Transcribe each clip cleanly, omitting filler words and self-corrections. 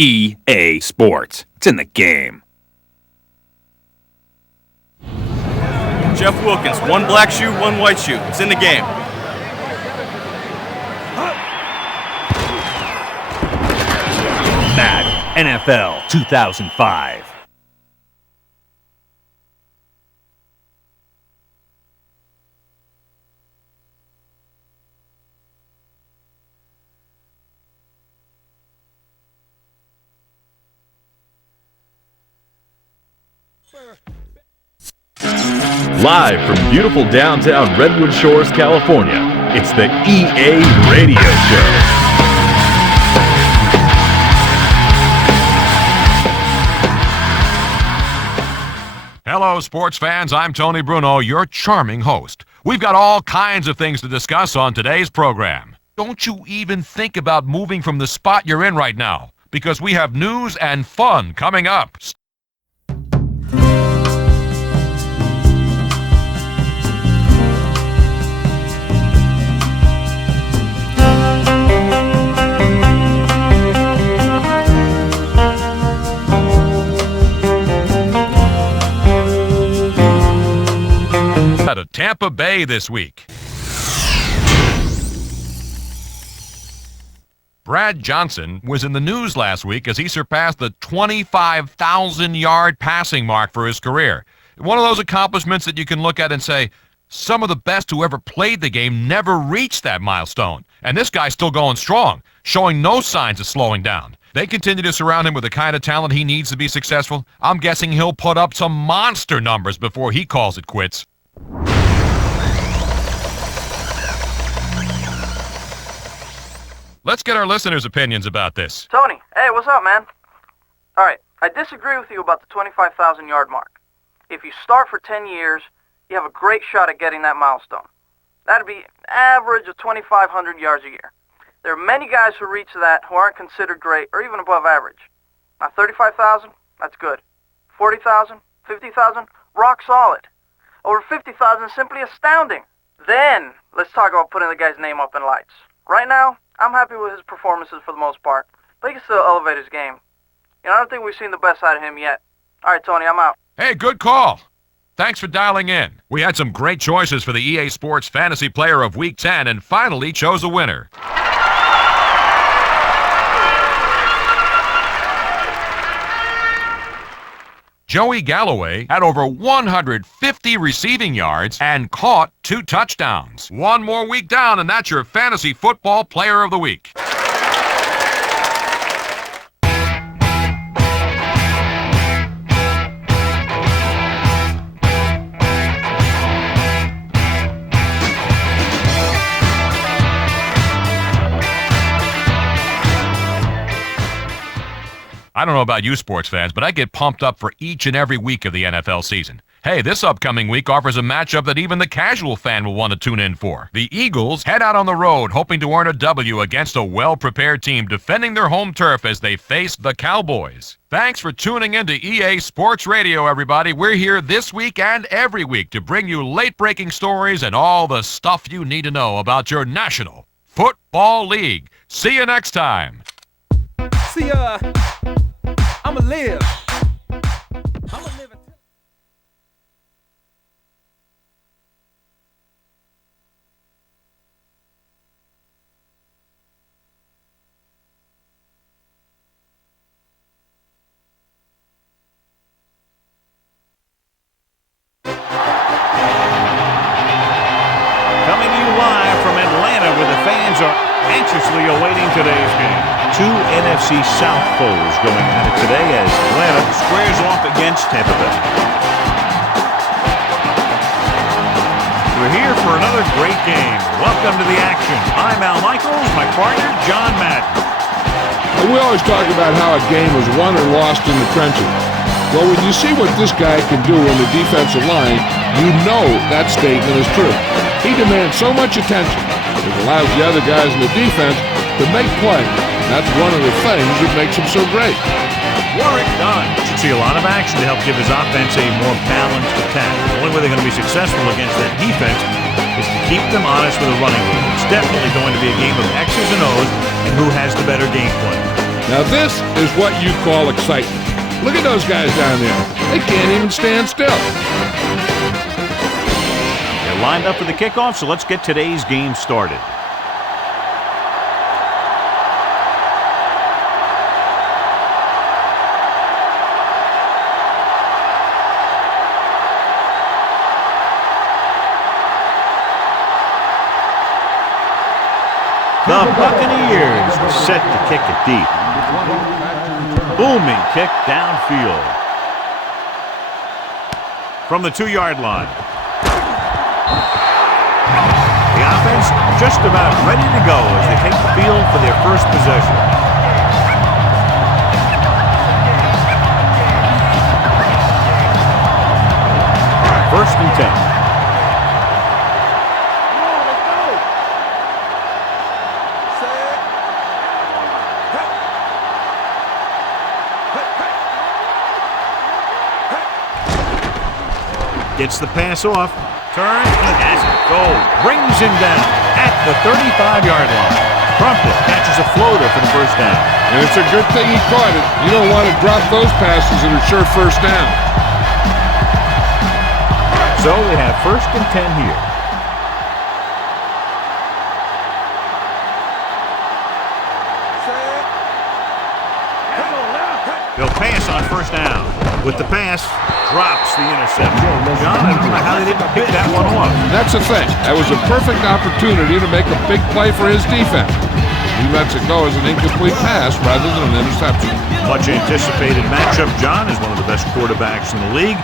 EA Sports. It's in the game. Jeff Wilkins, one black shoe, one white shoe. It's in the game. Madden NFL 2005. Live from beautiful downtown Redwood Shores, California, it's the EA Radio Show. Hello, sports fans. I'm Tony Bruno, your charming host. We've got all kinds of things to discuss on today's program. Don't you even think about moving from the spot you're in right now, because we have news and fun coming up. Out of Tampa Bay this week. Brad Johnson was in the news last week as he surpassed the 25,000-yard passing mark for his career. One of those accomplishments that you can look at and say, some of the best who ever played the game never reached that milestone. And this guy's still going strong, showing no signs of slowing down. They continue to surround him with the kind of talent he needs to be successful. I'm guessing he'll put up some monster numbers before he calls it quits. Let's get our listeners' opinions about this. Tony, hey, what's up, man? All right, I disagree with you about the 25,000-yard mark. If you start for 10 years, you have a great shot at getting that milestone. That'd be average of 2,500 yards a year. There are many guys who reach that who aren't considered great or even above average. Now, 35,000, that's good. 40,000, 50,000, rock solid. Over 50,000 is simply astounding. Then, let's talk about putting the guy's name up in lights. Right now, I'm happy with his performances for the most part, but he can still elevate his game. You know, I don't think we've seen the best side of him yet. All right, Tony, I'm out. Hey, good call. Thanks for dialing in. We had some great choices for the EA Sports Fantasy Player of Week 10 and finally chose a winner. Joey Galloway had over 150 receiving yards and caught 2 touchdowns. One more week down, and that's your Fantasy Football Player of the Week. I don't know about you sports fans, but I get pumped up for each and every week of the NFL season. Hey, this upcoming week offers a matchup that even the casual fan will want to tune in for. The Eagles head out on the road hoping to earn a W against a well-prepared team defending their home turf as they face the Cowboys. Thanks for tuning in to EA Sports Radio, everybody. We're here this week and every week to bring you late-breaking stories and all the stuff you need to know about your National Football League. See you next time. See, I'ma live. Coming to you live from Atlanta, where the fans are anxiously awaiting today's game. 2 NFC South foes going at it today as Atlanta squares off against Tampa Bay. We're here for another great game. Welcome to the action. I'm Al Michaels, my partner, John Madden. We always talk about how a game was won or lost in the trenches. Well, when you see what this guy can do on the defensive line, you know that statement is true. He demands so much attention. It allows the other guys in the defense to make plays. That's one of the things that makes him so great. Warwick Dunn should see a lot of action to help give his offense a more balanced attack. The only way they're going to be successful against that defense is to keep them honest with a running game. It's definitely going to be a game of X's and O's and who has the better game plan. Now this is what you call excitement. Look at those guys down there. They can't even stand still. They're lined up for the kickoff, so let's get today's game started. The Buccaneers are set to kick it deep. Booming kick downfield. From the 2-yard line. The offense just about ready to go as they take the field for their first possession. First and 10. Gets the pass off, turns, and has it go. Brings him down at the 35-yard line. Crumpet catches a floater for the first down. And it's a good thing he caught it. You don't want to drop those passes that are sure first down. So they have first and 10 here. They'll pass on first down. With the pass, drops the interception. John, I don't know how they didn't pick that one off. That's the thing. That was a perfect opportunity to make a big play for his defense. He lets it go as an incomplete pass rather than an interception. Much anticipated matchup. John is one of the best quarterbacks in the league.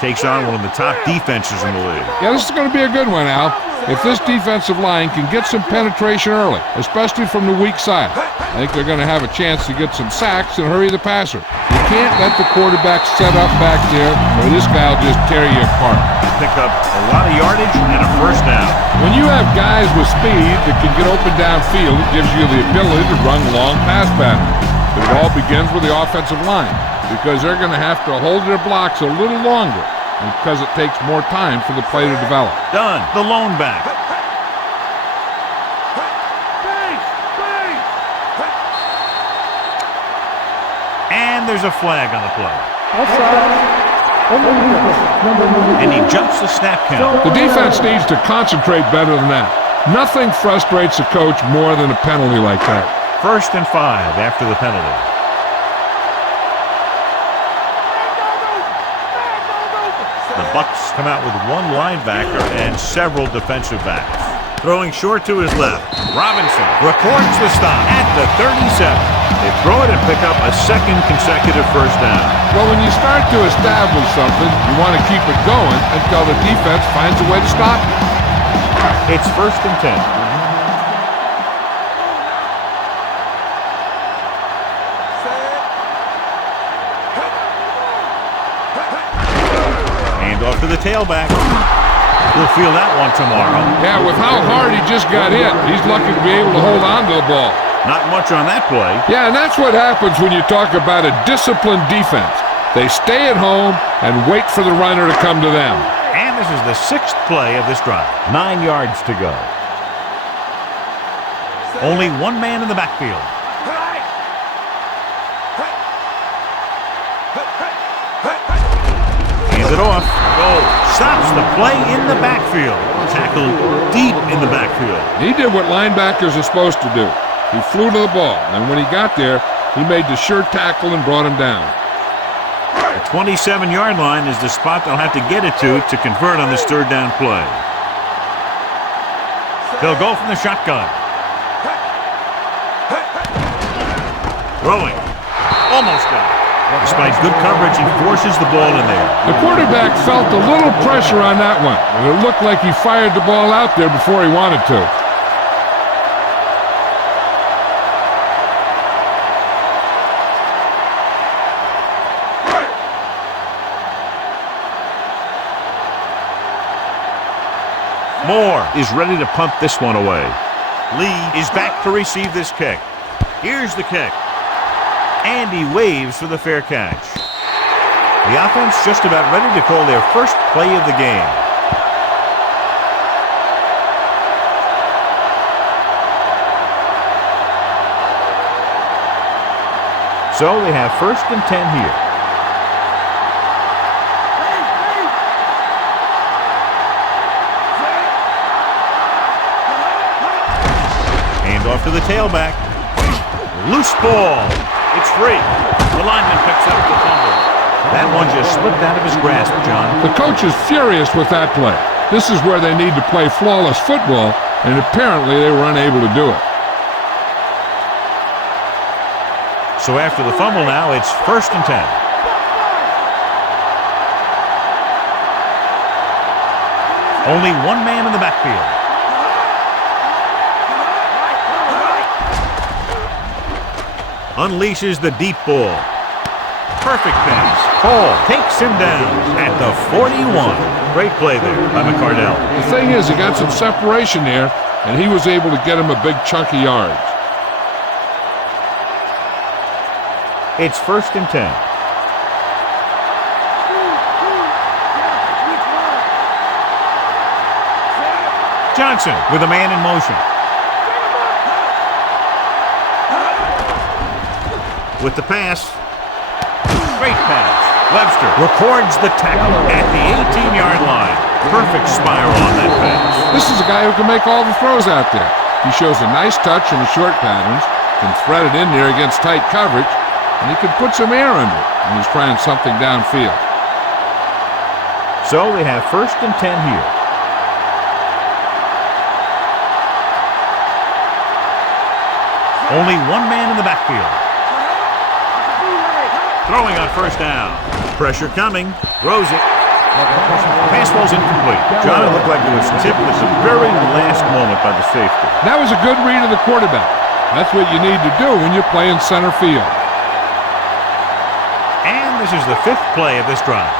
Takes on one of the top defenses in the league. Yeah, this is going to be a good one, Al. If this defensive line can get some penetration early, especially from the weak side, I think they're going to have a chance to get some sacks and hurry the passer. You can't let the quarterback set up back there, or this guy will just tear you apart. Pick up a lot of yardage and a first down. When you have guys with speed that can get open downfield, it gives you the ability to run long pass patterns. But it all begins with the offensive line, because they're going to have to hold their blocks a little longer, and because it takes more time for the play to develop. Done. The lone back. And there's a flag on the play. And he jumps the snap count. The defense needs to concentrate better than that. Nothing frustrates a coach more than a penalty like that. First and 5 after the penalty. The Bucs come out with one linebacker and several defensive backs. Throwing short to his left. Robinson records the stop at the 37. They throw it and pick up a second consecutive first down. Well, when you start to establish something, you want to keep it going until the defense finds a way to stop it. It's first and 10. Hand off to the tailback. We'll feel that one tomorrow. Yeah, with how hard he just got hit, he's lucky to be able to hold on to the ball. Not much on that play. Yeah, and that's what happens when you talk about a disciplined defense. They stay at home and wait for the runner to come to them. And this is the 6th play of this drive. 9 yards to go. Only one man in the backfield. Hands it off. Stops the play in the backfield. Tackled deep in the backfield. He did what linebackers are supposed to do. He flew to the ball, and when he got there, he made the sure tackle and brought him down. The 27-yard line is the spot they'll have to get it to convert on this third down play. They'll go from the shotgun. Throwing. Almost got it. Despite good coverage, he forces the ball in there. The quarterback felt a little pressure on that one, and it looked like he fired the ball out there before he wanted to. Moore is ready to punt this one away. Lee is back to receive this kick. Here's the kick. And he waves for the fair catch. The offense just about ready to call their first play of the game. So they have 1st and 10 here. Hand off to the tailback. Loose ball. It's free. The lineman picks up the fumble. That one just slipped out of his grasp, John. The coach is furious with that play. This is where they need to play flawless football, and apparently they were unable to do it. So after the fumble now, it's 1st and 10. Only one man in the backfield. Unleashes the deep ball. Perfect pass. Hall takes him down at the 41. Great play there by McCardell. The thing is, he got some separation there, and he was able to get him a big chunk of yards. It's 1st and 10. Johnson with a man in motion. With the pass. Great pass. Webster records the tackle at the 18-yard line. Perfect spiral on that pass. This is a guy who can make all the throws out there. He shows a nice touch in the short patterns, can thread it in there against tight coverage, and he can put some air under it when he's trying something downfield. So they have 1st and 10 here. Only one man in the backfield. Throwing on 1st down. Pressure coming. Throws it. Pass ball's incomplete. John, it looked like it was tipped at the very last moment by the safety. That was a good read of the quarterback. That's what you need to do when you're playing center field. And this is the 5th play of this drive.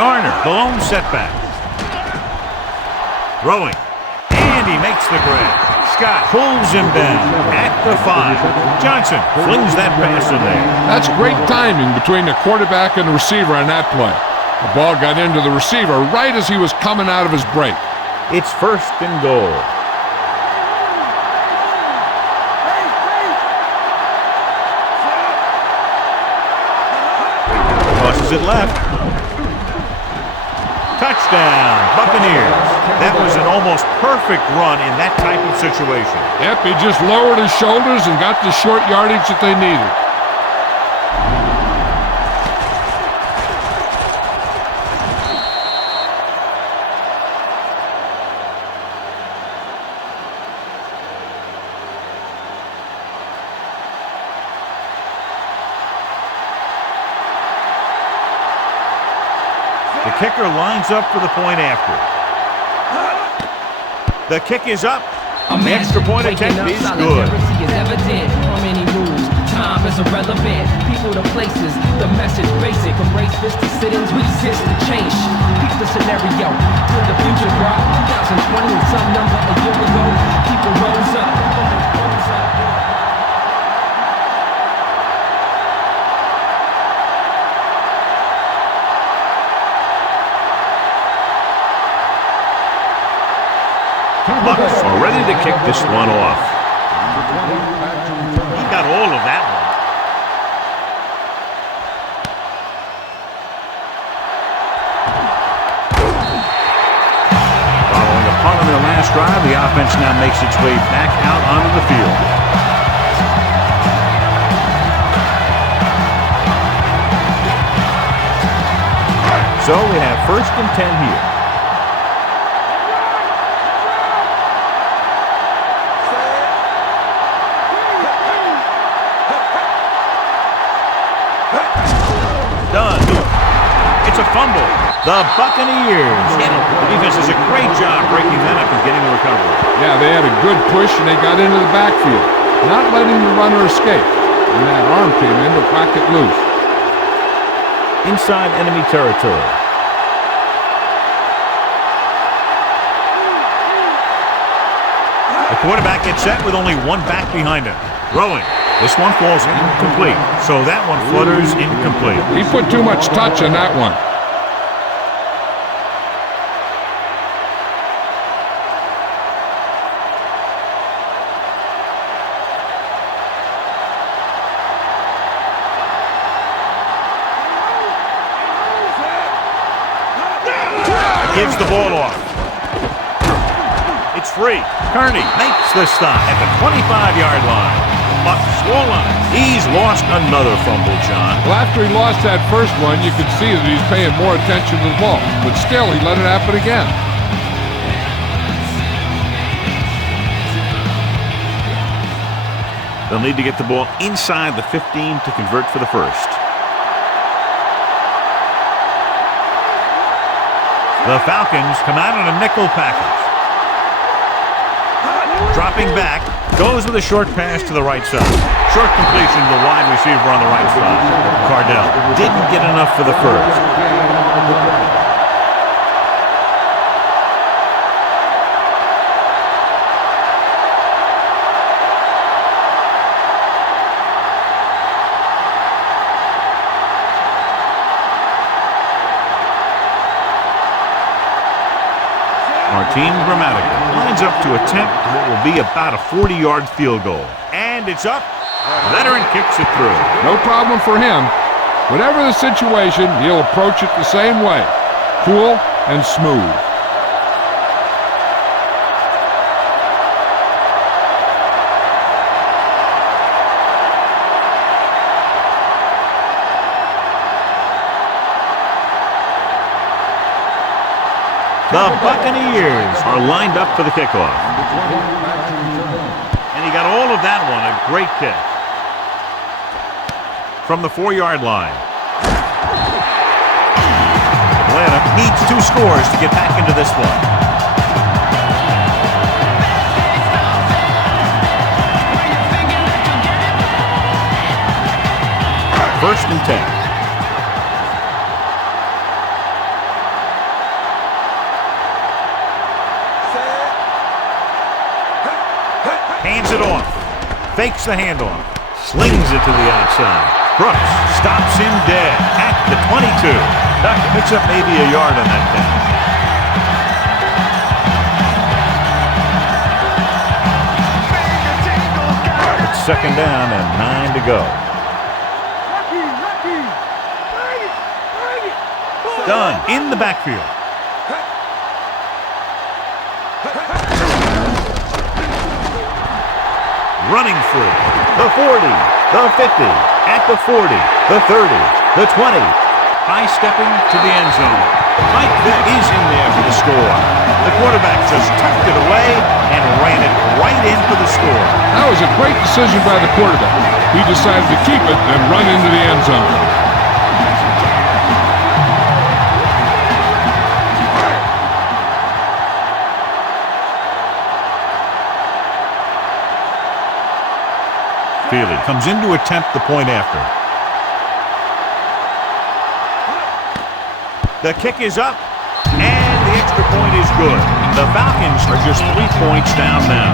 Garner, the lone setback. Throwing. And he makes the grab. Scott pulls him down at the 5. Johnson flings that pass in there. That's great timing between the quarterback and the receiver on that play. The ball got into the receiver right as he was coming out of his break. It's 1st and goal. Tosses it left. Touchdown, Buccaneers. That was an almost perfect run in that type of situation. Yep, he just lowered his shoulders and got the short yardage that they needed. The kicker lines up for the point after. The kick is up. The extra point attempt is good. Time is irrelevant. People to places. The message basic. Embrace this to sit-ins. Resist the change. Peep the scenario. In the future, bro. 2020 and some number a year ago. People rose up. Bucks are ready to kick this one off. He got all of that one. Following a punt on their last drive, the offense now makes its way back out onto the field. So we have 1st and 10 here. It's a fumble. The Buccaneers hit it. The defense does a great job breaking that up and getting the recovery. Yeah, they had a good push and they got into the backfield, not letting the runner escape. And that arm came in to whack it loose. Inside enemy territory. The quarterback gets set with only one back behind him. Throwing. This one falls incomplete, so that one flutters incomplete. He put too much touch on that one. gives the ball off. It's free. Kearney makes the stop at the 25-yard line. Bucks roll on it. He's lost another fumble, John. Well, after he lost that first one, you could see that he's paying more attention to the ball. But still, he let it happen again. They'll need to get the ball inside the 15 to convert for the first. The Falcons come out in a nickel package. Dropping back, goes with a short pass to the right side. Short completion to the wide receiver on the right side. Cardell didn't get enough for the first. Martin Grammatical lines up to attempt what will be about a 40-yard field goal. And it's up. Veteran kicks it through. No problem for him. Whatever the situation, he'll approach it the same way. Cool and smooth. The Buccaneers are lined up for the kickoff. And he got all of that one, a great kick. From the 4-yard line. Atlanta needs 2 scores to get back into this one. First and 10. Hands it off. Fakes the handoff. Slings it to the outside. Brooks stops him dead at the 22. Duck picks up maybe a yard on that catch. It's second down and 9 to go. Done in the backfield. Running free. The 40, the 50, at the 40, the 30, the 20. High-stepping to the end zone. Mike Vick is in there for the score. The quarterback just tucked it away and ran it right in for the score. That was a great decision by the quarterback. He decided to keep it and run into the end zone. Feely comes in to attempt the point after. The kick is up, and the extra point is good. The Falcons are just 3 points down now.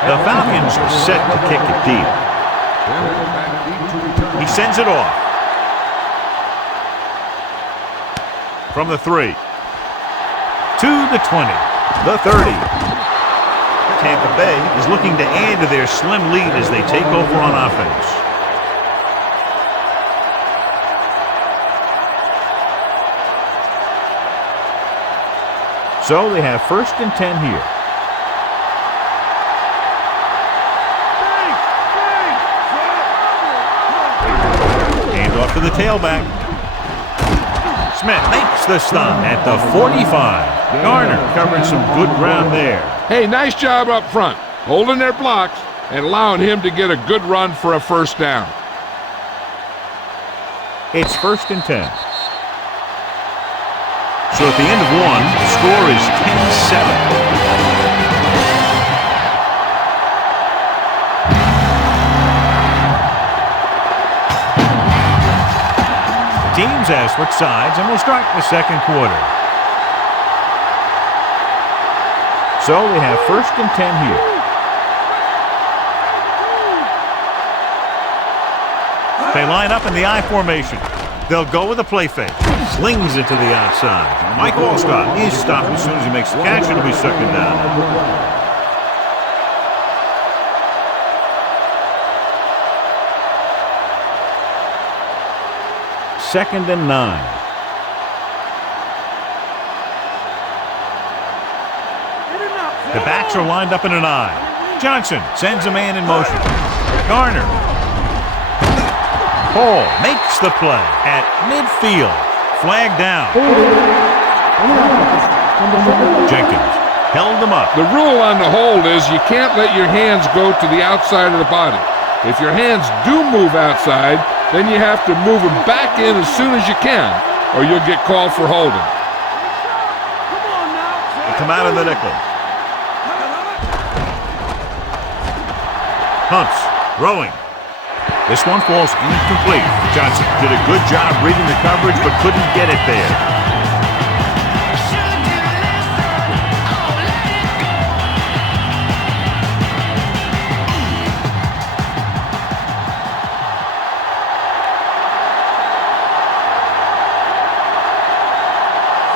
The Falcons are set to kick it deep. He sends it off. From the 3. To the 20. The 30. Tampa Bay is looking to add to their slim lead as they take over on offense. So they have first and 10 here. To the tailback. Smith makes the stop at the 45. Garner covering some good ground there. Hey, nice job up front, holding their blocks and allowing him to get a good run for a first down. It's first and 10. So at the end of one, the score is 10-7. Teams have switched sides, and we'll start the second quarter. So they have first and 10 here. They line up in the I formation. They'll go with a play fake. Slings it to the outside. Mike Allstott is stopped as soon as he makes the catch. It'll be second down. Second and 9. The backs are lined up in an I. Johnson sends a man in motion. Garner. Hall makes the play at midfield. Flag down. Jenkins held him up. The rule on the hold is you can't let your hands go to the outside of the body. If your hands do move outside, then you have to move them back in as soon as you can, or you'll get called for holding. They come out of the nickel. Hunts, throwing. This one falls incomplete. Johnson did a good job reading the coverage, but couldn't get it there.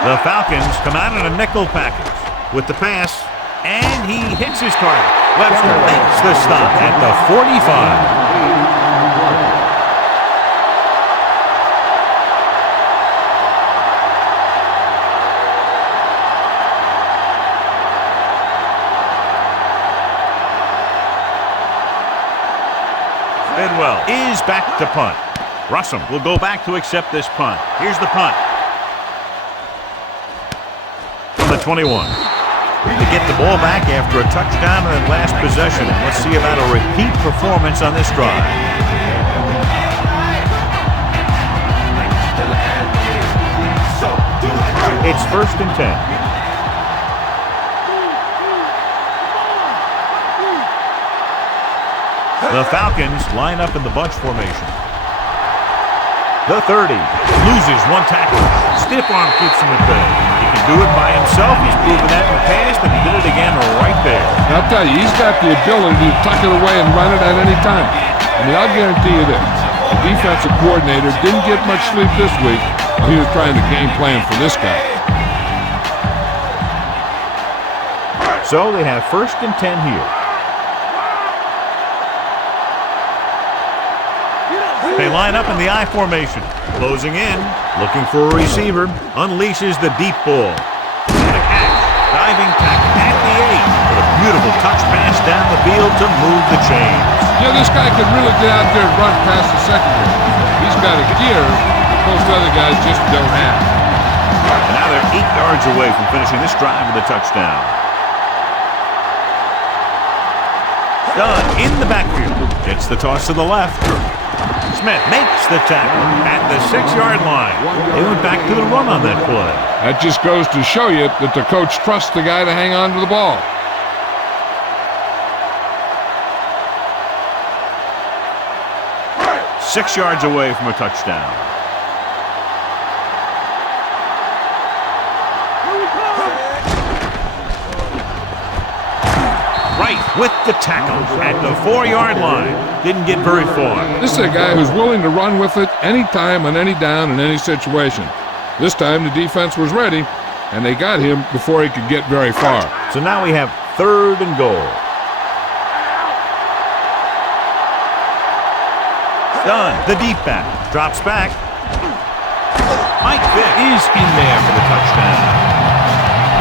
The Falcons come out in a nickel package with the pass, and he hits his target. Webster makes the stop at the 45. Bidwell is back to punt. Russell will go back to accept this punt. Here's the punt. From the 21. To get the ball back after a touchdown in the last possession. Let's see about a repeat performance on this drive. It's 1st and 10. The Falcons line up in the bunch formation. The 30 loses one tackle. Stiff arm keeps him at bay. He can do it by himself. He's proven that in the past, and he did it again right there. I'll tell you, he's got the ability to tuck it away and run it at any time. I mean, I'll guarantee you this. The defensive coordinator didn't get much sleep this week while he was trying to game plan for this guy. So they have 1st and 10 here. They line up in the I formation. Closing in, looking for a receiver. Unleashes the deep ball. The catch, diving tackle at the 8. With a beautiful touch pass down the field to move the chains. Yeah, this guy could really get out there and run past the secondary. He's got a gear that most other guys just don't have. And now they're 8 yards away from finishing this drive with a touchdown. Dunn in the backfield. Gets the toss to the left. Smith makes the tackle at the 6-yard line. They went back to the run on that play. That just goes to show you that the coach trusts the guy to hang on to the ball. Six yards away from a touchdown. Right with the tackle at the 4-yard line. Didn't get very far. This is a guy who's willing to run with it anytime, on any down, in any situation. This time the defense was ready, and they got him before he could get very far. So now we have 3rd and goal. Dunn, the deep back, drops back. Mike Vick is in there for the touchdown.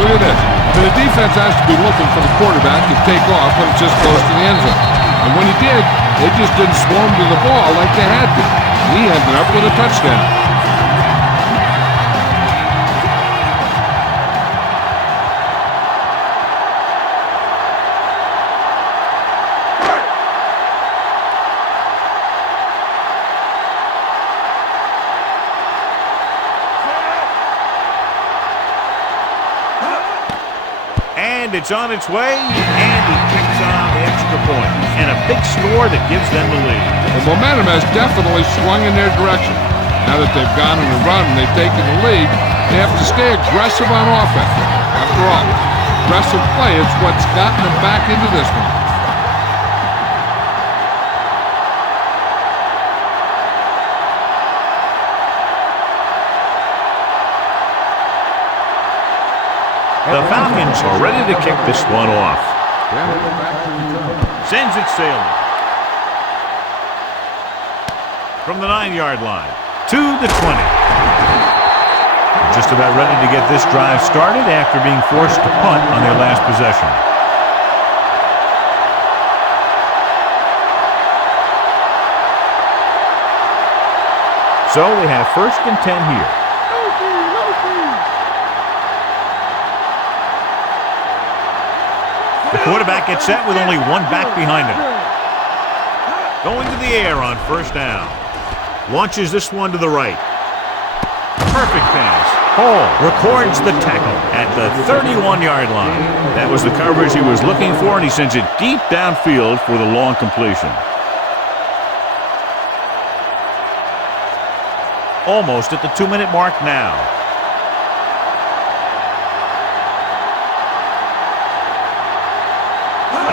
Look at this. The defense has to be looking for the quarterback to take off when it's just close to the end zone. And when he did, they just didn't swarm to the ball like they had to. And he ended up with a touchdown. And it's on its way, and he kicks on the extra point. And a big score that gives them the lead. The momentum has definitely swung in their direction. Now that they've gone on a run and they've taken the lead, they have to stay aggressive on offense. After all, aggressive play is what's gotten them back into this one. Falcons are ready to kick this one off. Sends it sailing. From the 9-yard line to the 20. Just about ready to get this drive started after being forced to punt on their last possession. So we have 1st and 10 here. The quarterback gets set with only one back behind him. Going to the air on 1st down. Launches this one to the right. Perfect pass. Hall records the tackle at the 31-yard line. That was the coverage he was looking for, and he sends it deep downfield for the long completion. Almost at the 2-minute mark now.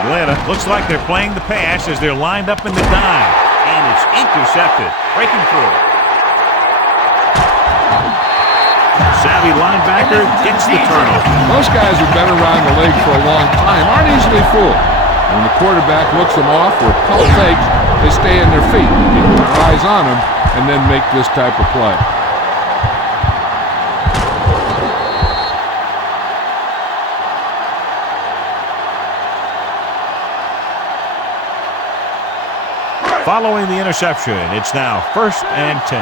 Atlanta looks like they're playing the pass as they're lined up in the dime. And it's intercepted. Breaking through. Savvy linebacker gets the turnover. Most guys who've been around the league for a long time aren't easily fooled. When the quarterback looks them off or pump fakes, they stay in their feet, keep their eyes on them, and then make this type of play. Following the interception, it's now 1st and 10.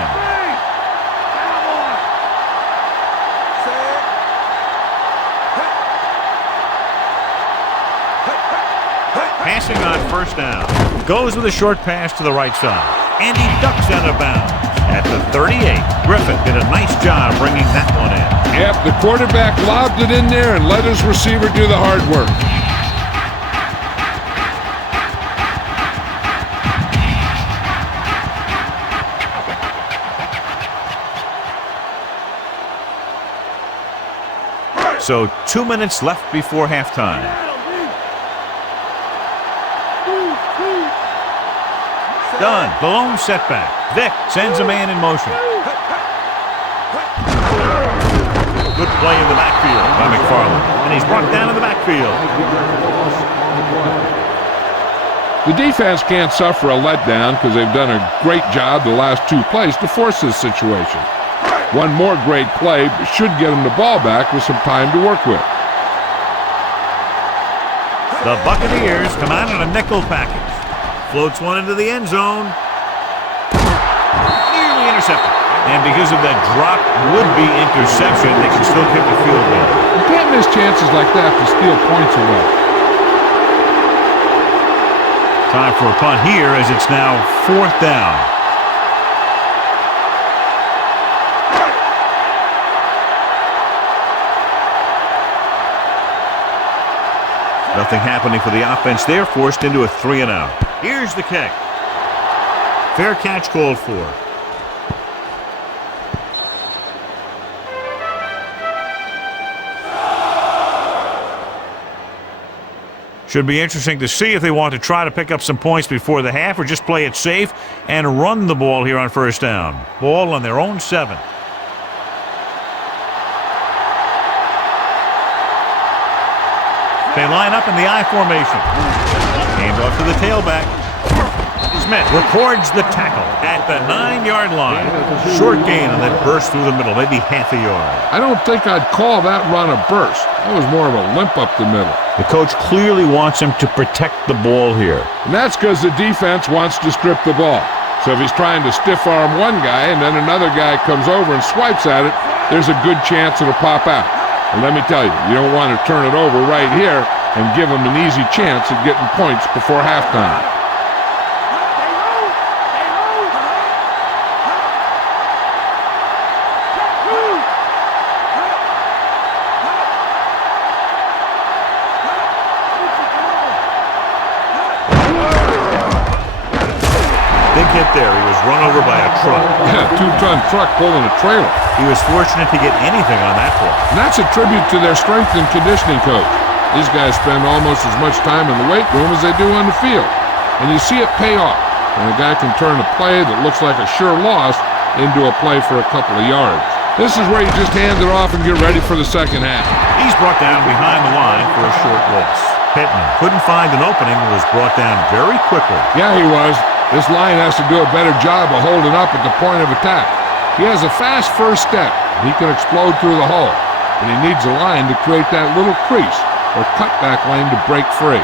Passing on 1st down. Goes with a short pass to the right side. And he ducks out of bounds at the 38. Griffin did a nice job bringing that one in. Yep, the quarterback lobbed it in there and let his receiver do the hard work. So 2 minutes left before halftime. Done. The lone setback. Vick sends a man in motion. Good play in the backfield by McFarland. And he's brought down in the backfield. The defense can't suffer a letdown because they've done a great job the last 2 plays to force this situation. One more great play should get them the ball back with some time to work with. The Buccaneers come out in a nickel package. Floats one into the end zone. Nearly intercepted. And because of that drop would-be interception, they can still kick the field goal. You can't miss chances like that to steal points away. Time for a punt here as it's now 4th down. Nothing happening for the offense. They're forced into a 3-and-out. Here's the kick. Fair catch called for. Should be interesting to see if they want to try to pick up some points before the half or just play it safe and run the ball here on 1st down. Ball on their own 7. They line up in the I formation. Hand off to the tailback. Smith records the tackle at the 9-yard line. Short gain on that burst through the middle, maybe half a yard. I don't think I'd call that run a burst. That was more of a limp up the middle. The coach clearly wants him to protect the ball here. And that's because the defense wants to strip the ball. So if he's trying to stiff arm one guy and then another guy comes over and swipes at it, there's a good chance it'll pop out. And let me tell you, you don't want to turn it over right here and give them an easy chance at getting points before halftime. Big hit there. He was run over by a truck. Yeah, 2-ton truck pulling a trailer. He was fortunate to get anything on that play. And that's a tribute to their strength and conditioning coach. These guys spend almost as much time in the weight room as they do on the field. And you see it pay off when a guy can turn a play that looks like a sure loss into a play for a couple of yards. This is where you just hand it off and get ready for the second half. He's brought down behind the line for a short loss. Pittman couldn't find an opening and was brought down very quickly. Yeah, he was. This line has to do a better job of holding up at the point of attack. He has a fast first step. He can explode through the hole. But he needs a line to create that little crease or cutback lane to break free.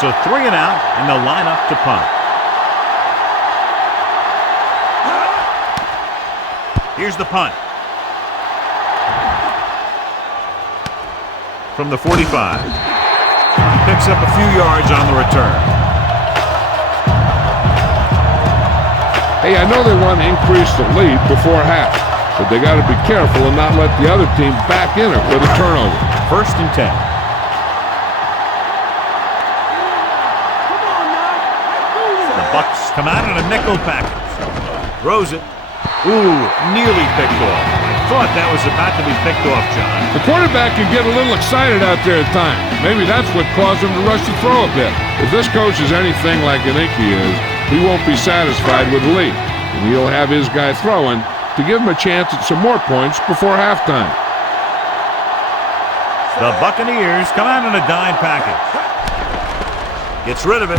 So 3 and out, and they'll line up to punt. Here's the punt. From the 45. Picks up a few yards on the return. Hey, I know they want to increase the lead before half, but they got to be careful and not let the other team back in it with a turnover. 1st and 10. The Bucs come out in a nickel package. Throws it. Ooh, nearly picked off. Thought that was about to be picked off, John. The quarterback can get a little excited out there at times. Maybe that's what caused him to rush the throw a bit. If this coach is anything like I think he is, he won't be satisfied with the lead. And he'll have his guy throwing to give him a chance at some more points before halftime. The Buccaneers come out in a dime package. Gets rid of it.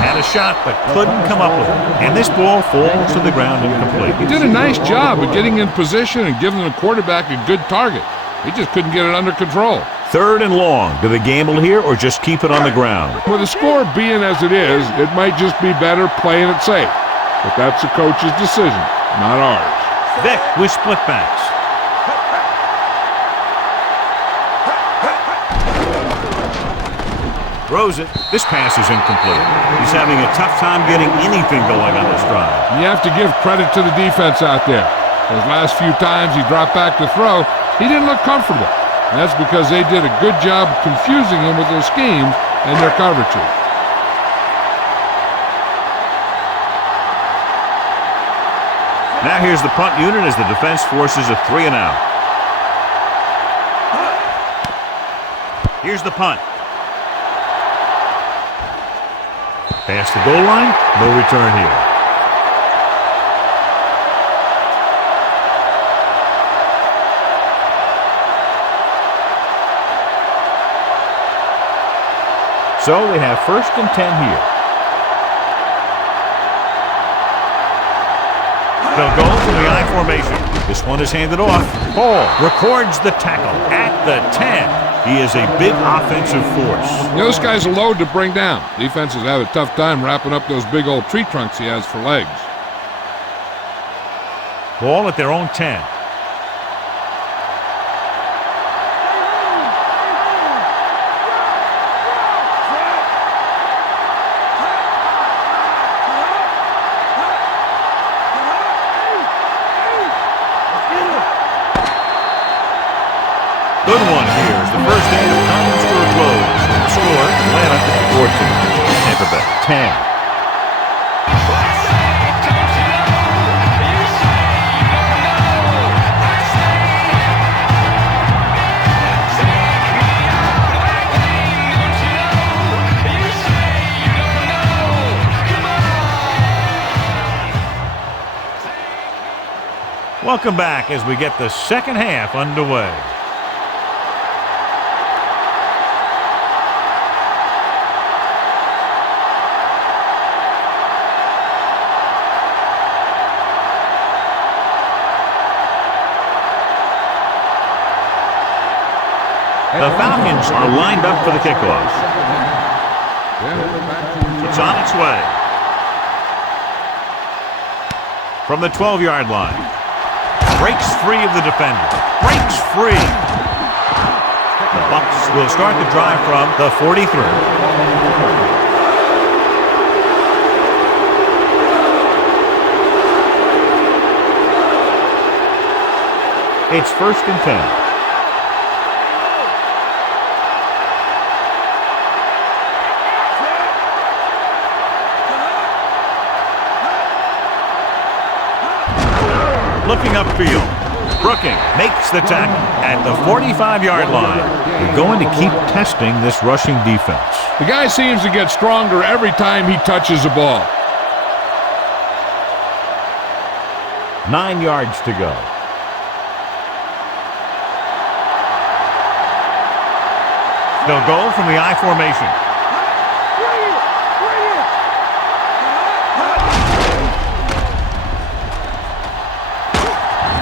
Had a shot, but couldn't come up with it. And this ball falls to the ground incomplete. He did a nice job of getting in position and giving the quarterback a good target. He just couldn't get it under control. 3rd and long. Do they gamble here or just keep it on the ground? With the score being as it is, it might just be better playing it safe. But that's the coach's decision, not ours. Vick with split backs. Throws it. This pass is incomplete. He's having a tough time getting anything going on this drive. You have to give credit to the defense out there. Those last few times he dropped back to throw, he didn't look comfortable. And that's because they did a good job confusing him with their schemes and their coverages. Now here's the punt unit as the defense forces a 3 and out. Here's the punt. Past the goal line, no return here. So we have 1st and 10 here. They'll go from the I formation. This one is handed off. Hall records the tackle at the 10. He is a big offensive force. This guy's a load to bring down. Defenses have a tough time wrapping up those big old tree trunks he has for legs. Ball at their own 10. Good one here as the first half comes to a close. Score, Atlanta 14. Tampa Bay 10. Welcome back as we get the second half underway. The Falcons are lined up for the kickoff. It's on its way. From the 12-yard line. Breaks free of the defender. Breaks free. The Bucs will start the drive from the 43. It's 1st and 10. Looking upfield. Brooking makes the tackle at the 45-yard line. They're going to keep testing this rushing defense. The guy seems to get stronger every time he touches the ball. 9 yards to go. They'll go from the I formation.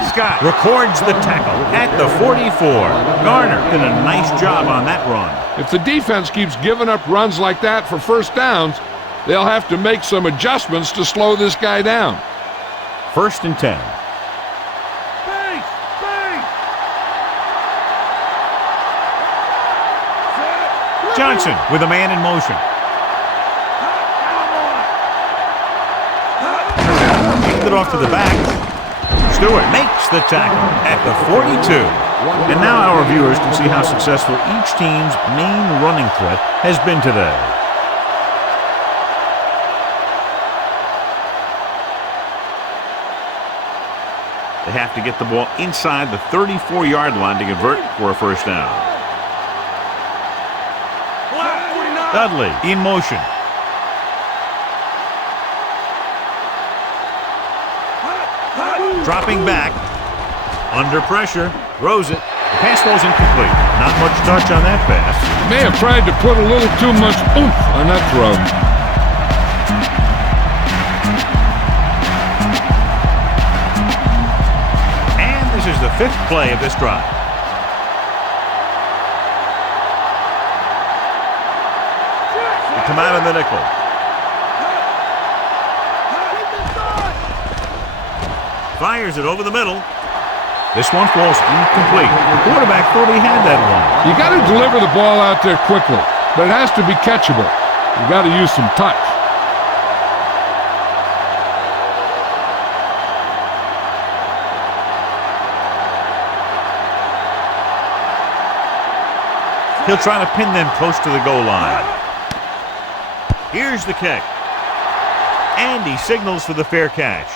Scott records the tackle at the 44. Garner did a nice job on that run. If the defense keeps giving up runs like that for first downs, they'll have to make some adjustments to slow this guy down. 1st and 10. Johnson with a man in motion. Kicked it off to the back. Stewart makes the tackle at the 42. And now our viewers can see how successful each team's main running threat has been today. They have to get the ball inside the 34-yard line to convert for a first down. Dudley in motion. Dropping back. Under pressure. Throws it. The pass falls incomplete. Not much touch on that pass. May have tried to put a little too much oomph on that throw. And this is the 5th play of this drive. They come out of the nickel. Fires it over the middle. This one falls incomplete. The quarterback thought he had that one. You got to deliver the ball out there quickly, but it has to be catchable. You got to use some touch. He'll try to pin them close to the goal line. Here's the kick. And he signals for the fair catch.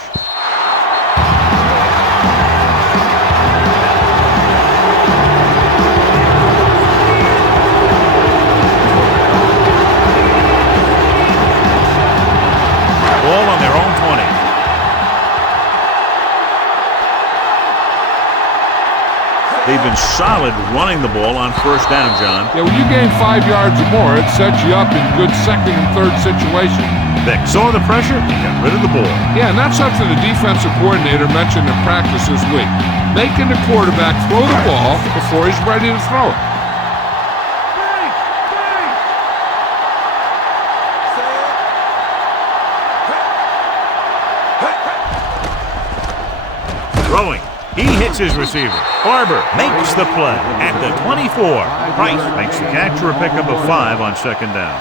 Ball on their own 20. They've been solid running the ball on first down, John. Yeah, when you gain 5 yards or more, it sets you up in good 2nd and 3rd situation. Vick saw the pressure and got rid of the ball. Yeah, and that's something the defensive coordinator mentioned in practice this week. Making the quarterback throw the ball before he's ready to throw it. Throwing. He hits his receiver. Barber makes the play at the 24. Price makes the catch for a pickup of 5 on 2nd down.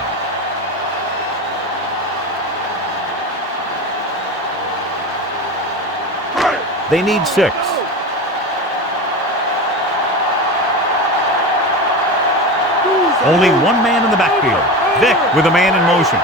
They need 6. Only one man in the backfield. Vick with a man in motion.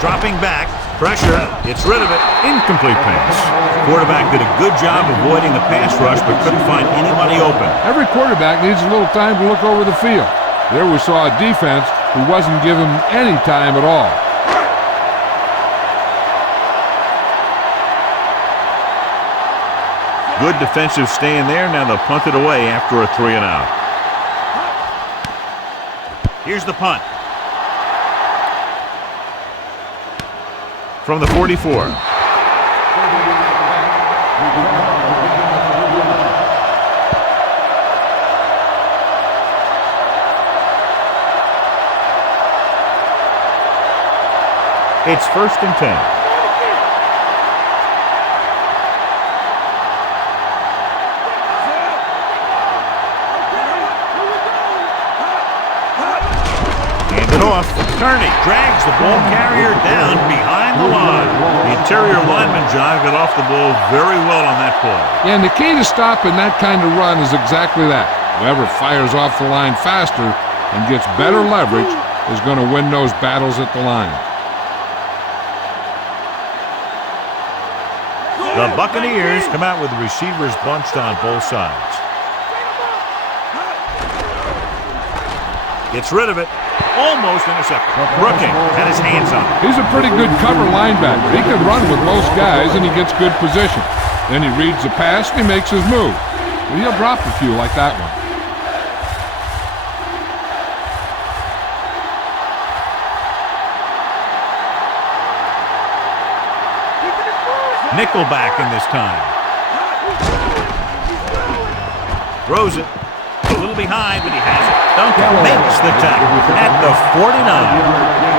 Dropping back. Pressure. Gets rid of it. Incomplete pass. Quarterback did a good job avoiding the pass rush, but couldn't find anybody open. Every quarterback needs a little time to look over the field. There we saw a defense who wasn't given any time at all. Good defensive stand there. Now they'll punt it away after a 3 and out. Here's the punt. From the 44. It's 1st and 10. Hand it off. Kearney drags the ball carrier down behind the line. The interior lineman, John, got off the ball very well on that play. Yeah, and the key to stopping that kind of run is exactly that. Whoever fires off the line faster and gets better leverage is going to win those battles at the line. The Buccaneers come out with the receivers bunched on both sides. Gets rid of it. Almost intercepted. Brooking had his hands on it. He's a pretty good cover linebacker. He can run with most guys, and he gets good position. Then he reads the pass, and he makes his move. But he'll drop a few like that one. Nickelback in this time. Throws it. A little behind, but he has it. Duncan makes the tackle at the 49.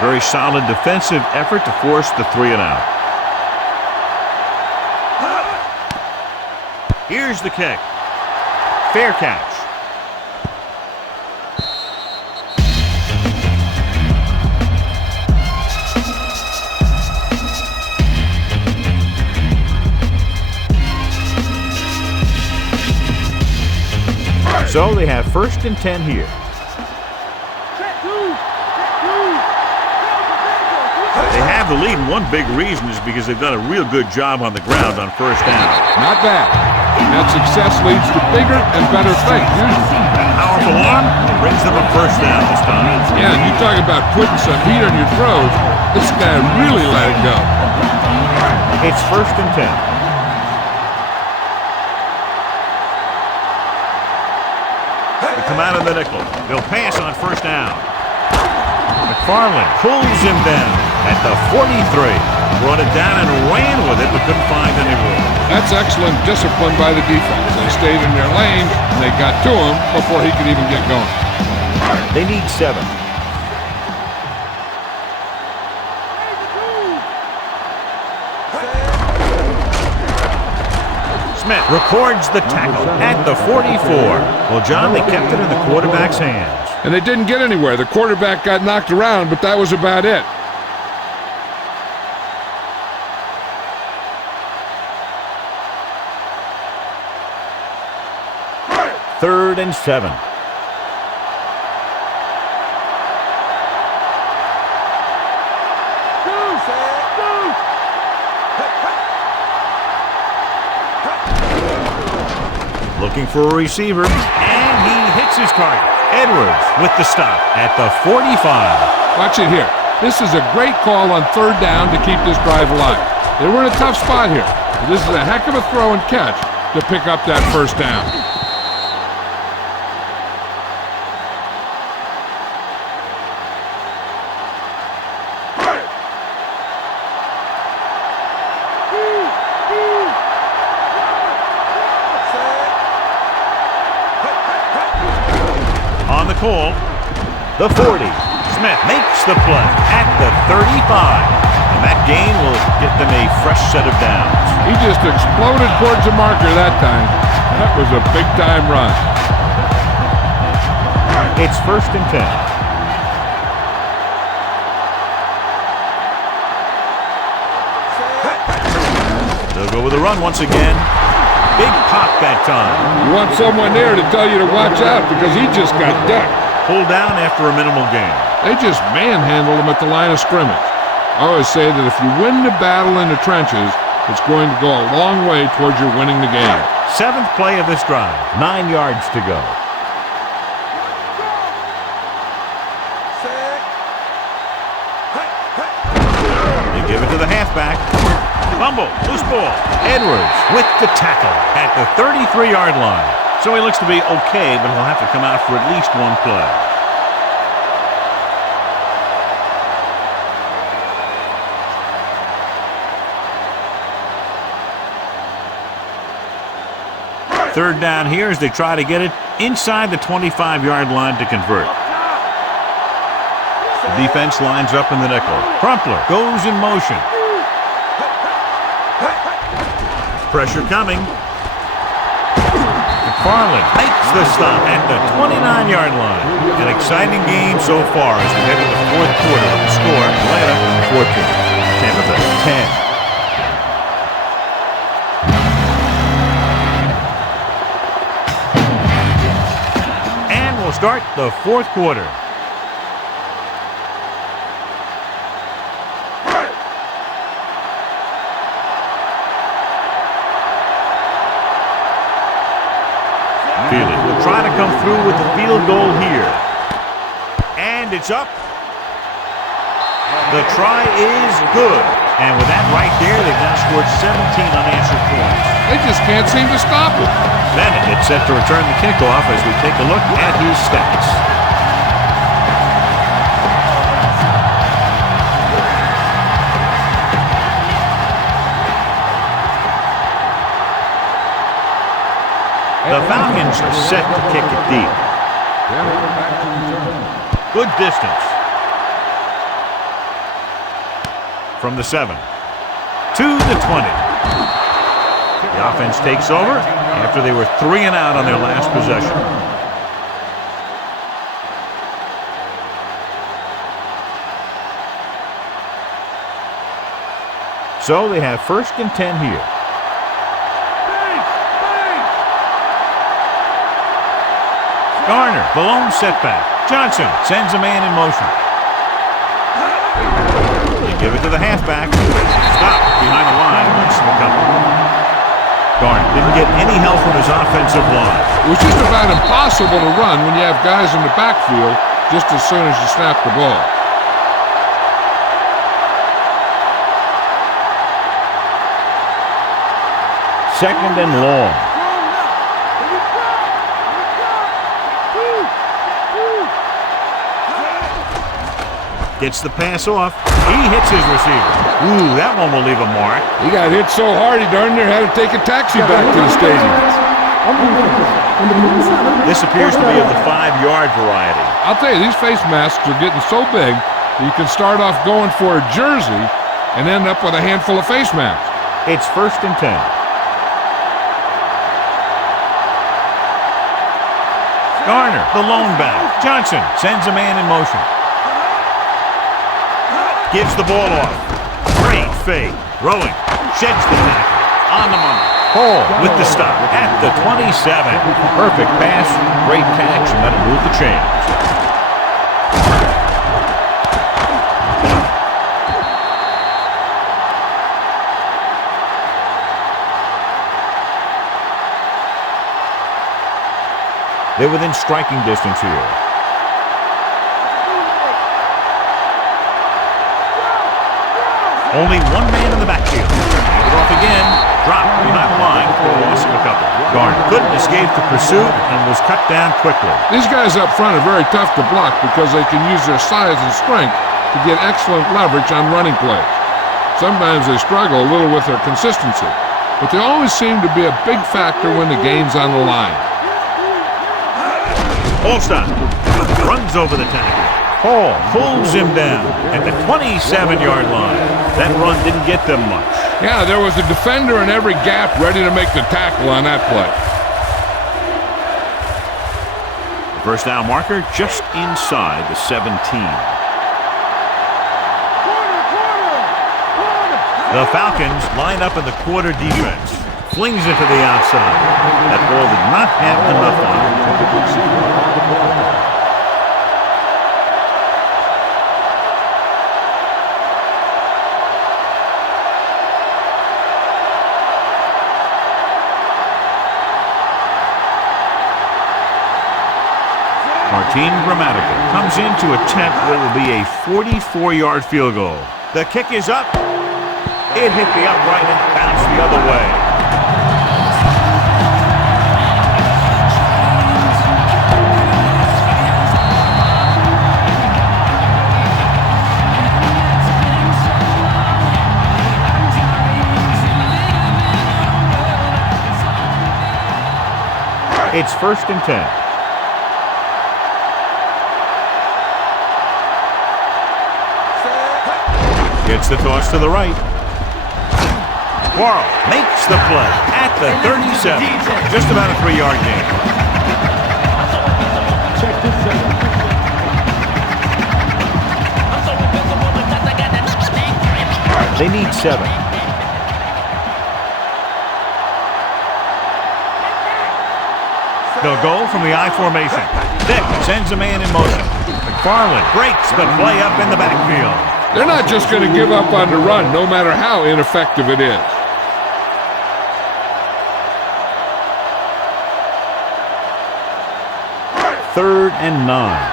Very solid defensive effort to force the 3 and out. Here's the kick. Fair catch. So they have 1st and 10 here. They have the lead, and one big reason is because they've done a real good job on the ground on 1st down. Not bad. That success leads to bigger and better things, usually. Powerful arm brings them a 1st down this time. Yeah, and you talk about putting some heat on your throws. This guy really let it go. It's 1st and 10. They come out of the nickel. They'll pass on 1st down. McFarland pulls him down at the 43. Brought it down and ran with it, but couldn't find any room. That's excellent discipline by the defense. They stayed in their lane, and they got to him before he could even get going. They need 7. Smith records the tackle at the 44. Well, John, they kept it in the quarterback's hands. And they didn't get anywhere. The quarterback got knocked around, but that was about it. Third and 7. Looking for a receiver, and he hits his target. Edwards with the stop at the 45. Watch it here. This is a great call on 3rd down to keep this drive alive. They were in a tough spot here. This is a heck of a throw and catch to pick up that 1st down. On the call, the 40. Smith makes the play at the 35. And that gain will get them a fresh set of downs. He just exploded towards the marker that time. That was a big-time run. It's 1st and 10. They'll go with a run once again. Big pop that time. You want someone there to tell you to watch out because he just got decked. Pulled down after a minimal gain. They just manhandled him at the line of scrimmage. I always say that if you win the battle in the trenches, it's going to go a long way towards your winning the game. 7th play of this drive. 9 yards to go. They give it to the halfback. Fumble, loose ball. Edwards with the tackle at the 33-yard line. So he looks to be okay, but he'll have to come out for at least one play. Third down here as they try to get it inside the 25-yard line to convert. The defense lines up in the nickel. Crumpler goes in motion. Pressure coming. McFarland makes the stop at the 29-yard line. An exciting game so far as we head to the 4th quarter with the score. Atlanta 14, Tampa Bay 10. And we'll start the 4th quarter. Feely will try to come through with the field goal here. And it's up. The try is good. And with that right there, they've now scored 17 unanswered points. They just can't seem to stop it. Bennett is set to return the kickoff as we take a look at his stats. The Falcons are set to kick it deep. Good distance. From the 7 to the 20. The offense takes over after they were 3 and out on their last possession. So they have 1st and 10 here. Garner, the lone setback. Johnson sends a man in motion. They give it to the halfback. Stop behind the line. Garner didn't get any help from his offensive line. It was just about impossible to run when you have guys in the backfield just as soon as you snap the ball. Second and long. Gets the pass off. He hits his receiver. Ooh, that one will leave a mark. He got hit so hard he darn near had to take a taxi back to the stadium. This appears to be of the 5-yard variety. I'll tell you, these face masks are getting so big that you can start off going for a jersey and end up with a handful of face masks. It's 1st and 10. Garner, the lone back. Johnson sends a man in motion. Gives the ball off. Great fake. Throwing. Sheds the tackle. On the money. Hall with the stop at the 27. Perfect pass. Great catch, and that'll move the chains. They're within striking distance here. Only one man in the backfield. Hand it off again. Dropped behind the line for a loss of a couple. Garner couldn't escape the pursuit and was cut down quickly. These guys up front are very tough to block because they can use their size and strength to get excellent leverage on running plays. Sometimes they struggle a little with their consistency, but they always seem to be a big factor when the game's on the line. Holstein runs over the tackle. Hall pulls him down at the 27-yard line. That run didn't get them much. Yeah, there was a defender in every gap ready to make the tackle on that play. The first down marker just inside the 17. The Falcons line up in the quarter defense. Flings it to the outside. That ball did not have enough on it. Martin Grammatical comes in to attempt what will be a 44-yard field goal. The kick is up. It hit the upright and bounced the other way. It's 1st and 10. Gets the toss to the right. Quarles makes the play at the 37. Just about a 3-yard gain. They need 7. They'll go from the I formation. Dick sends a man in motion. McFarland breaks the play up in the backfield. They're not just going to give up on the run, no matter how ineffective it is. Third and 9.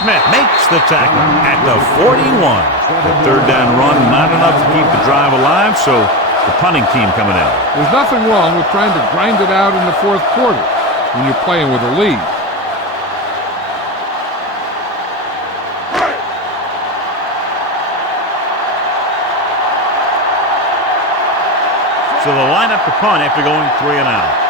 Smith makes the tackle at the 41. The third down run, not enough to keep the drive alive, so the punting team coming in. There's nothing wrong with trying to grind it out in the fourth quarter when you're playing with a lead. So they'll line up to punt after going 3 and out.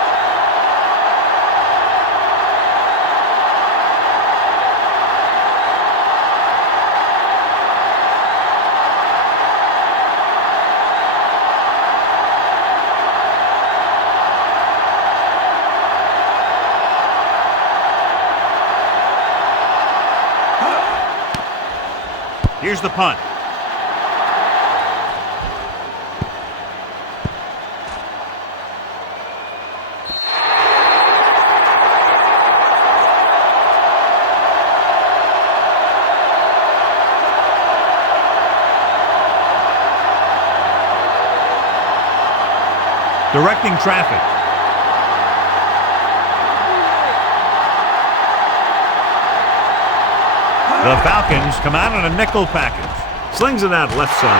Here's the punt. Directing traffic. The Falcons come out on a nickel package. Slings it out left side.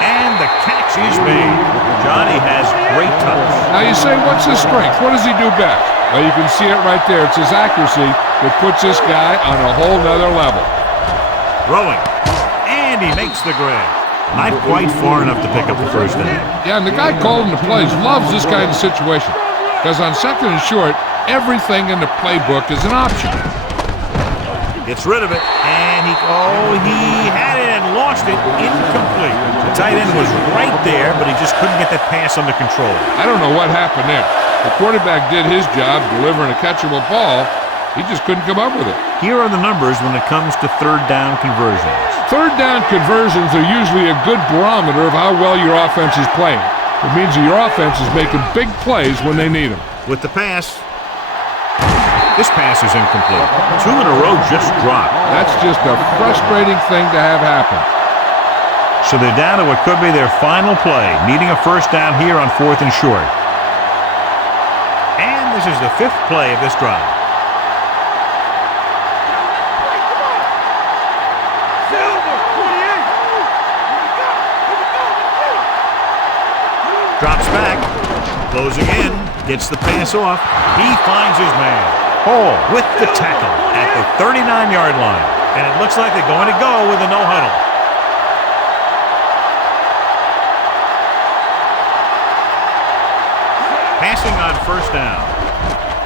And the catch is made. Johnny has great touch. Now you say, what's his strength? What does he do best? Well, you can see it right there. It's his accuracy that puts this guy on a whole nother level. Throwing. And he makes the grab. Not quite far enough to pick up the first down. Yeah, and the guy calling the plays loves this kind of situation. Because on 2nd and short, everything in the playbook is an option. Gets rid of it, and he had it and lost it. Incomplete. The tight end was right there, but he just couldn't get that pass under control. I don't know what happened there. The quarterback did his job delivering a catchable ball. He just couldn't come up with it. Here are the numbers when it comes to third down conversions. Third down conversions are usually a good barometer of how well your offense is playing. It means that your offense is making big plays when they need them. With the pass, this pass is incomplete. 2 in a row just dropped. That's just a frustrating thing to have happen. So they're down to what could be their final play, needing a first down here on 4th and short. And this is the 5th play of this drive. Drops back, closing in, gets the pass off. He finds his man. Hall with the tackle at the 39-yard line. And it looks like they're going to go with a no-huddle. Passing on first down.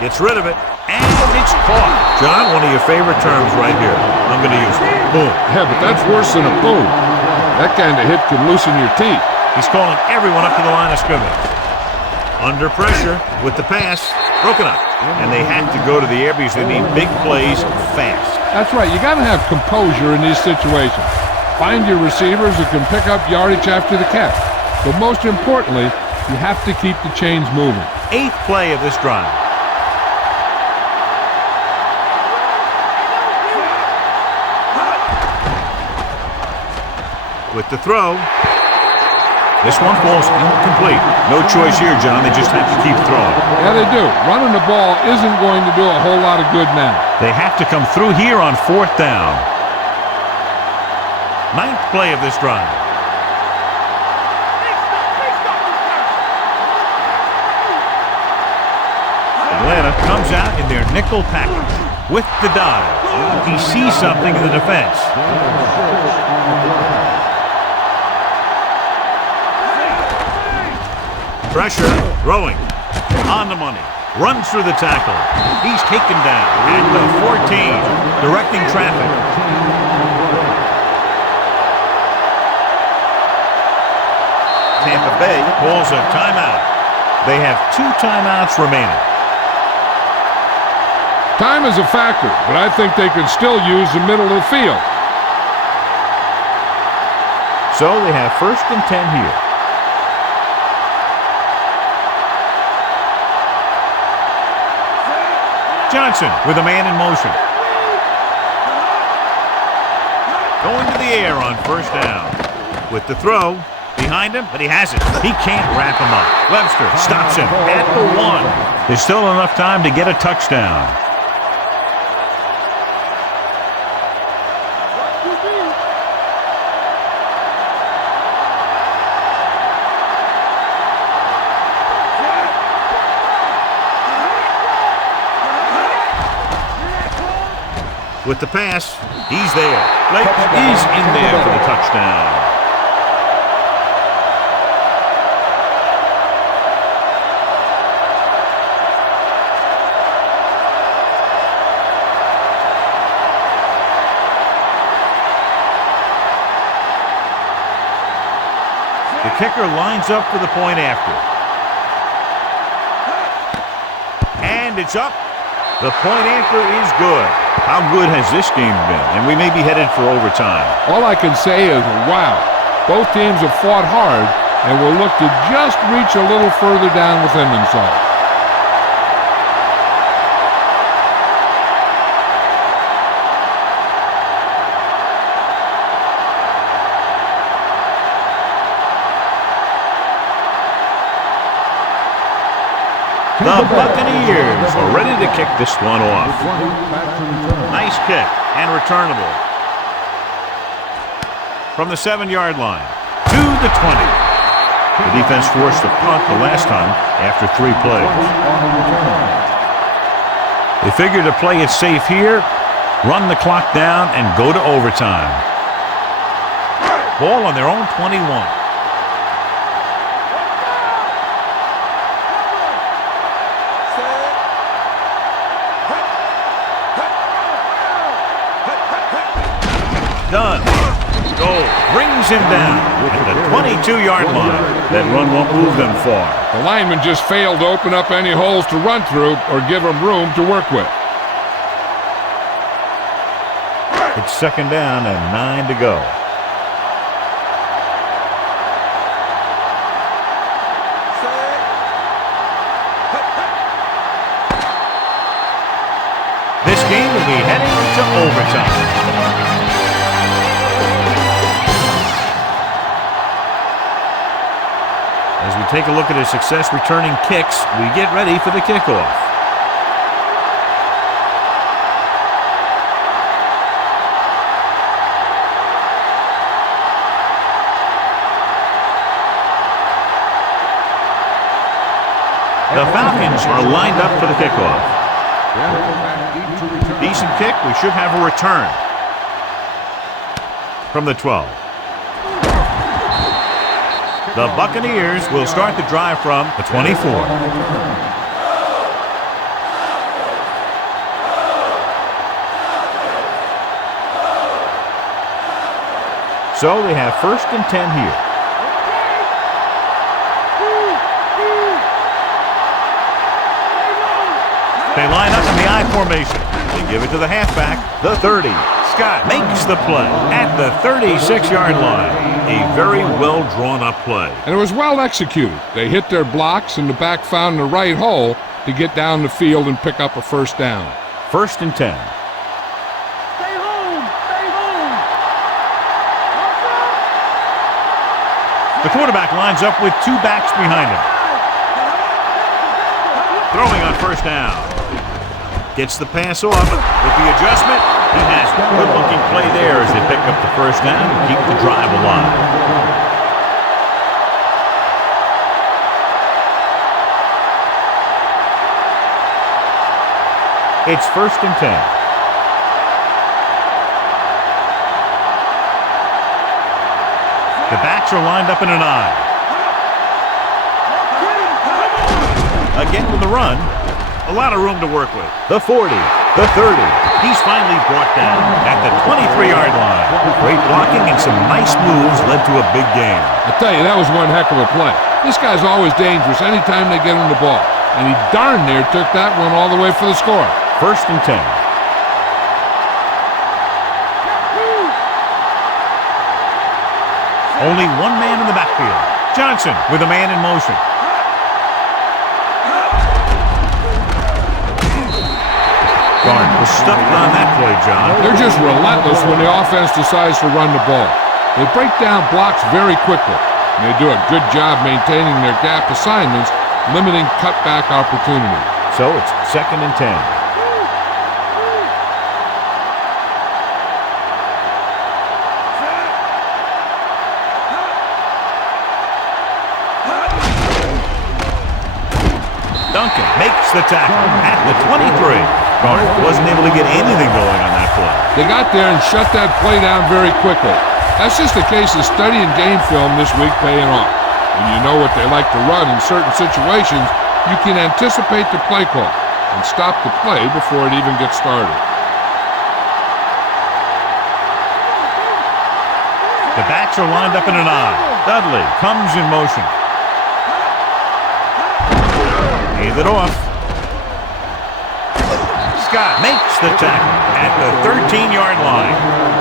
Gets rid of it, and it's caught. John, one of your favorite terms right here. I'm going to use it. Boom. Yeah, but that's worse than a boom. That kind of hit can loosen your teeth. He's calling everyone up to the line of scrimmage. Under pressure with the pass, broken up. And they have to go to the air because they need big plays fast. That's right. You got to have composure in these situations. Find your receivers who can pick up yardage after the catch. But most importantly, you have to keep the chains moving. 8th play of this drive. With the throw. This one falls incomplete. No choice here, John. They just have to keep throwing. Yeah, they do. Running the ball isn't going to do a whole lot of good now. They have to come through here on 4th down. 9th play of this drive. Atlanta comes out in their nickel package with the dive. He sees something in the defense. Pressure, throwing, on the money, runs through the tackle. He's taken down at the 14, directing traffic. Tampa Bay calls a timeout. They have 2 timeouts remaining. Time is a factor, but I think they could still use the middle of the field. So they have 1st and 10 here. Johnson with a man in motion. Going to the air on 1st down. With the throw, behind him, but he has it. He can't wrap him up. Webster stops him at the 1. There's still enough time to get a touchdown. With the pass, he's there. He's in there for the touchdown. The kicker lines up for the point after. And it's up. The point after is good. How good has this game been? And we may be headed for overtime. All I can say is, wow. Both teams have fought hard and will look to just reach a little further down within themselves. The Buccaneers are ready to kick this one off. Nice kick and returnable. From the 7-yard line to the 20. The defense forced a punt the last time after 3 plays. They figure to play it safe here, run the clock down, and go to overtime. Ball on their own 21. Done. Goal brings him down at the 22-yard line. That run won't move them far. The lineman just failed to open up any holes to run through or give him room to work with. It's 2nd down and 9 to go. This game will be heading to overtime. As we take a look at his success returning kicks, we get ready for the kickoff. The Falcons are lined up for the kickoff. Decent kick. We should have a return. From the 12. The Buccaneers will start the drive from the 24. So they have 1st and 10 here. They line up in the I formation. They give it to the halfback, the 30. Scott makes the play at the 36-yard line. A very well-drawn-up play. And it was well executed. They hit their blocks, and the back found the right hole to get down the field and pick up a 1st down. 1st and 10. Stay home! Stay home! The quarterback lines up with 2 backs behind him. Throwing on 1st down. Gets the pass off with the adjustment. He has a good-looking play there as they pick up the 1st down and keep the drive alive. It's 1st and 10. The backs are lined up in an I. Again with the run. A lot of room to work with. The 40, the 30. He's finally brought down at the 23-yard line. Great blocking and some nice moves led to a big game. I tell you, that was one heck of a play. This guy's always dangerous anytime they get him the ball. And he darn near took that one all the way for the score. 1st and 10. Only one man in the backfield. Johnson with a man in motion. Garden was stuck on that play, John. They're just relentless when the offense decides to run the ball. They break down blocks very quickly, and they do a good job maintaining their gap assignments, limiting cutback opportunity. So it's 2nd and 10. Duncan makes the tackle at the 23. Garner wasn't able to get anything going on that play. They got there and shut that play down very quickly. That's just a case of studying game film this week paying off. When you know what they like to run in certain situations, you can anticipate the play call and stop the play before it even gets started. The backs are lined up in an I. Dudley comes in motion. Gave it off. Scott makes the tackle at the 13-yard line.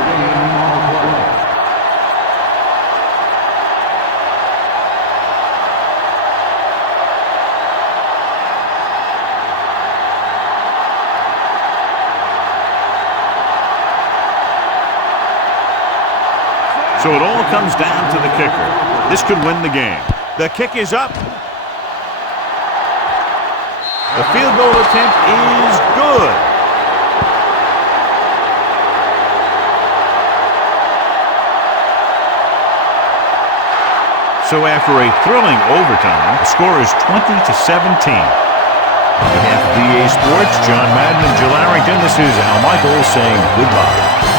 So it all comes down to the kicker. This could win the game. The kick is up. The field goal attempt is good. So after a thrilling overtime, the score is 20-17. On behalf of EA Sports, John Madden and Jill Arrington, this is Al Michaels saying goodbye.